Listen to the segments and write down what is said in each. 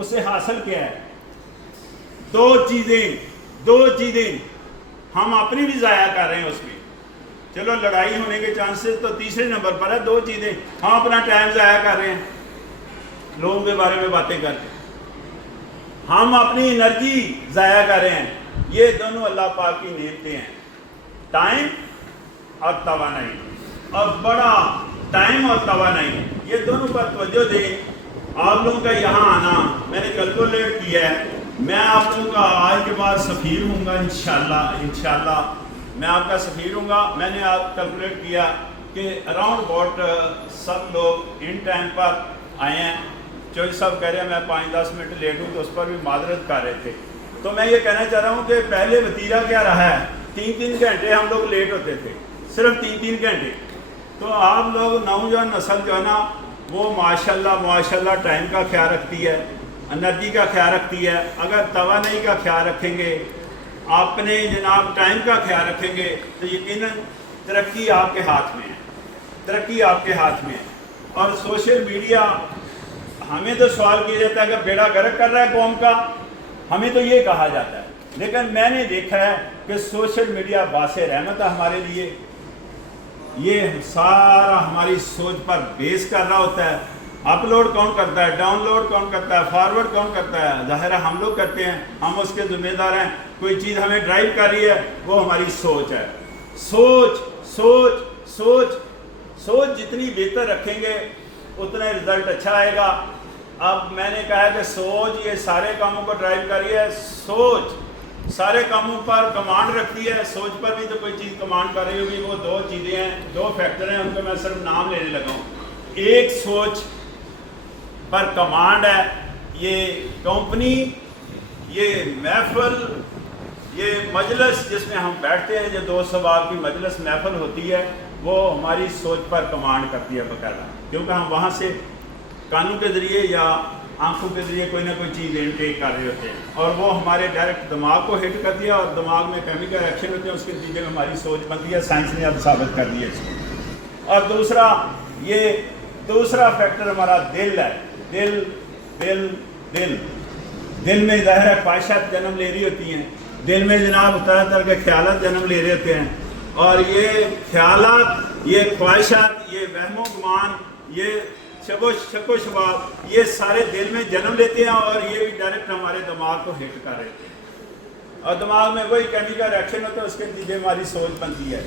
اسے حاصل کیا ہے؟ دو چیزیں ہم اپنی بھی ضائع کر رہے ہیں اس میں. چلو لڑائی ہونے کے چانسز تو تیسرے نمبر پر ہے. دو چیزیں ہم اپنا ٹائم ضائع کر رہے ہیں لوگوں کے بارے میں باتیں کر کے, ہم اپنی انرجی ضائع کر رہے ہیں. یہ دونوں اللہ پاک کی نعمتیں ہیں, ٹائم اور توانائی. اور بڑا ٹائم اور توانائی یہ دونوں پر توجہ دیں. آپ لوگوں کا یہاں آنا میں نے کیلکولیٹ کیا ہے, میں آپ لوگوں کا آج کے بعد سفیر ہوں گا انشاءاللہ میں آپ کا سفیر ہوں گا. میں نے آپ کیلکولیٹ کیا کہ اراؤنڈ اباؤٹ سب لوگ ان ٹائم پر آئے ہیں. چوہدری صاحب کہہ رہے ہیں میں 5-10 منٹ لیٹ ہوں, تو اس پر بھی معذرت کر رہے تھے. تو میں یہ کہنا چاہ رہا ہوں کہ پہلے وتیرہ کیا رہا ہے, 3 گھنٹے ہم لوگ لیٹ ہوتے تھے, صرف 3 گھنٹے. تو آپ لوگ نوجوان نسل جو ہے نا وہ ماشاءاللہ ٹائم کا خیال رکھتی ہے, انرجی کا خیال رکھتی ہے. اگر توانائی کا خیال رکھیں گے, اپنے جناب ٹائم کا خیال رکھیں گے, تو یقیناً ترقی آپ کے ہاتھ میں ہے, ترقی آپ کے ہاتھ میں ہے. اور سوشل میڈیا, ہمیں تو سوال کیا جاتا ہے کہ بیڑا غرق کر رہا ہے قوم کا, ہمیں تو یہ کہا جاتا ہے. لیکن میں نے دیکھا ہے کہ سوشل میڈیا باعث رحمت ہے ہمارے لیے. یہ سارا ہماری سوچ پر بیس کر رہا ہوتا ہے. اپلوڈ کون کرتا ہے, ڈاؤن لوڈ کون کرتا ہے, فارورڈ کون کرتا ہے؟ ظاہر ہے ہم لوگ کرتے ہیں, ہم اس کے ذمہ دار ہیں. کوئی چیز ہمیں ڈرائیو کر رہی ہے, وہ ہماری سوچ ہے. سوچ جتنی بہتر رکھیں گے اتنا رزلٹ اچھا آئے گا. اب میں نے کہا کہ سوچ یہ سارے کاموں کو ڈرائیو کر رہی ہے, سوچ سارے کاموں پر کمانڈ رکھتی ہے. سوچ پر بھی تو کوئی چیز کمانڈ کر رہی ہوگی. وہ 2 چیزیں ہیں, 2 فیکٹر ہیں, ان کو میں صرف نام لینے لگا ہوں. ایک سوچ پر کمانڈ ہے, یہ کمپنی, یہ محفل, یہ مجلس جس میں ہم بیٹھتے ہیں, جو 200 باب کی مجلس محفل ہوتی ہے, وہ ہماری سوچ پر کمانڈ کرتی ہے باقاعدہ. کیونکہ ہم وہاں سے کانوں کے ذریعے یا آنکھوں کے ذریعے کوئی نہ کوئی چیز انٹیک کر رہے ہوتے ہیں, اور وہ ہمارے ڈائریکٹ دماغ کو ہٹ کر دیا, اور دماغ میں کیمیکل ایکشن ہوتے ہیں, اس کے نتیجے میں ہماری سوچ بنتی ہے. سائنس نے اب ثابت کر دیا اس کو. اور دوسرا فیکٹر ہمارا دل ہے. دل میں ظاہر ہے خواہشات جنم لے رہی ہوتی ہیں. دل میں جناب طرح کے خیالات جنم لے رہے ہوتے ہیں, اور یہ خیالات, یہ خواہشات, یہ وہم و گمان, یہ شک و شباب, یہ سارے دل میں جنم لیتے ہیں, اور یہ بھی ڈائریکٹ ہمارے دماغ کو ہٹ کر رہے ہیں, اور دماغ میں وہی کیمیکل ایکشن ہوتا ہے, اس کے نتیجے ہماری سوچ بنتی ہے.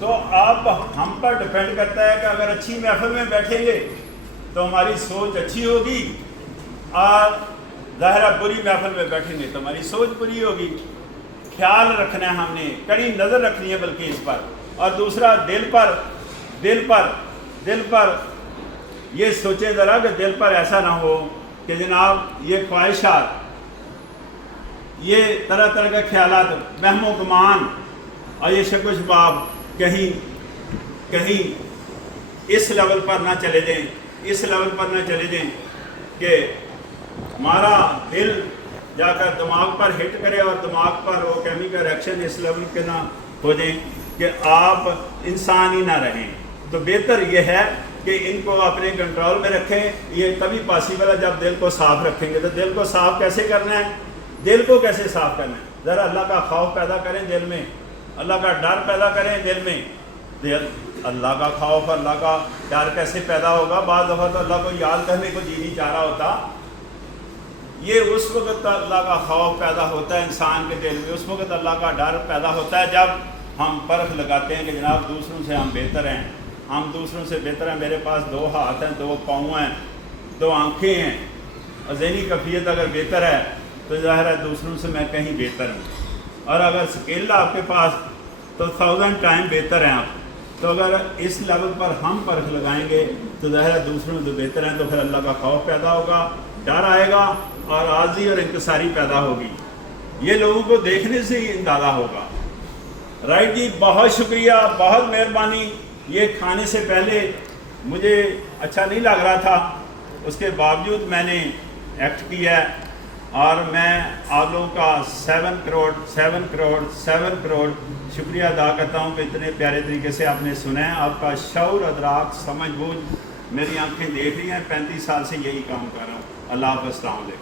تو آپ ہم پر ڈپینڈ کرتا ہے کہ اگر اچھی محفل میں بیٹھیں گے تو ہماری سوچ اچھی ہوگی, اور ظاہرہ بری محفل میں بیٹھیں گے تو ہماری سوچ بری ہوگی. خیال رکھنا ہے, ہم نے کڑی نظر رکھنی ہے بلکہ اس پر. اور دوسرا دل پر یہ سوچیں ذرا کہ دل پر ایسا نہ ہو کہ جناب یہ خواہشات, یہ طرح کے خیالات, وہم و گمان, اور یہ شک و شباب کہیں اس لیول پر نہ چلے جائیں کہ ہمارا دل جا کر دماغ پر ہٹ کرے, اور دماغ پر وہ کیمیکل ریئیکشن اس لیول کے نہ ہو جائیں کہ آپ انسان ہی نہ رہیں. تو بہتر یہ ہے کہ ان کو اپنے کنٹرول میں رکھیں. یہ تبھی پاسبل ہے جب دل کو صاف رکھیں گے. تو دل کو صاف کیسے کرنا ہے, دل کو کیسے صاف کرنا ہے؟ ذرا اللہ کا خوف پیدا کریں دل میں, اللہ کا ڈر پیدا کریں دل میں. اللہ کا خوف, اللہ کا ڈر کیسے پیدا ہوگا؟ بعض دفعہ تو اللہ کو یاد کرنے کو جی نہیں چاہ رہا ہوتا. یہ اس وقت اللہ کا خوف پیدا ہوتا ہے انسان کے دل میں, اس وقت اللہ کا ڈر پیدا ہوتا ہے جب ہم پرکھ لگاتے ہیں کہ جناب دوسروں سے ہم بہتر ہیں, میرے پاس 2 ہاتھ ہیں, 2 پاؤں ہیں, 2 آنکھیں ہیں, اور ذہنی کیفیت اگر بہتر ہے تو ظاہر ہے دوسروں سے میں کہیں بہتر ہوں. اور اگر اسکل آپ کے پاس تو 1000 ٹائم بہتر ہیں آپ. تو اگر اس لیول پر ہم پرکھ لگائیں گے تو ظاہر ہے دوسروں سے بہتر ہیں, تو پھر اللہ کا خوف پیدا ہوگا, ڈر آئے گا, اور عاجزی اور انکساری پیدا ہوگی. یہ لوگوں کو دیکھنے سے ہی اندازہ ہوگا. رائٹ جی, بہت شکریہ, بہت مہربانی. یہ کھانے سے پہلے مجھے اچھا نہیں لگ رہا تھا, اس کے باوجود میں نے ایکٹ کیا ہے, اور میں آپ لوگوں کا 7 کروڑ شکریہ ادا کرتا ہوں کہ اتنے پیارے طریقے سے آپ نے سنا ہے. آپ کا شعور, ادراک, سمجھ بوجھ میری آنکھیں دیکھ رہی ہیں. 35 سال سے یہی کام کر رہا ہوں. اللہ حافظ, السلام علیکم.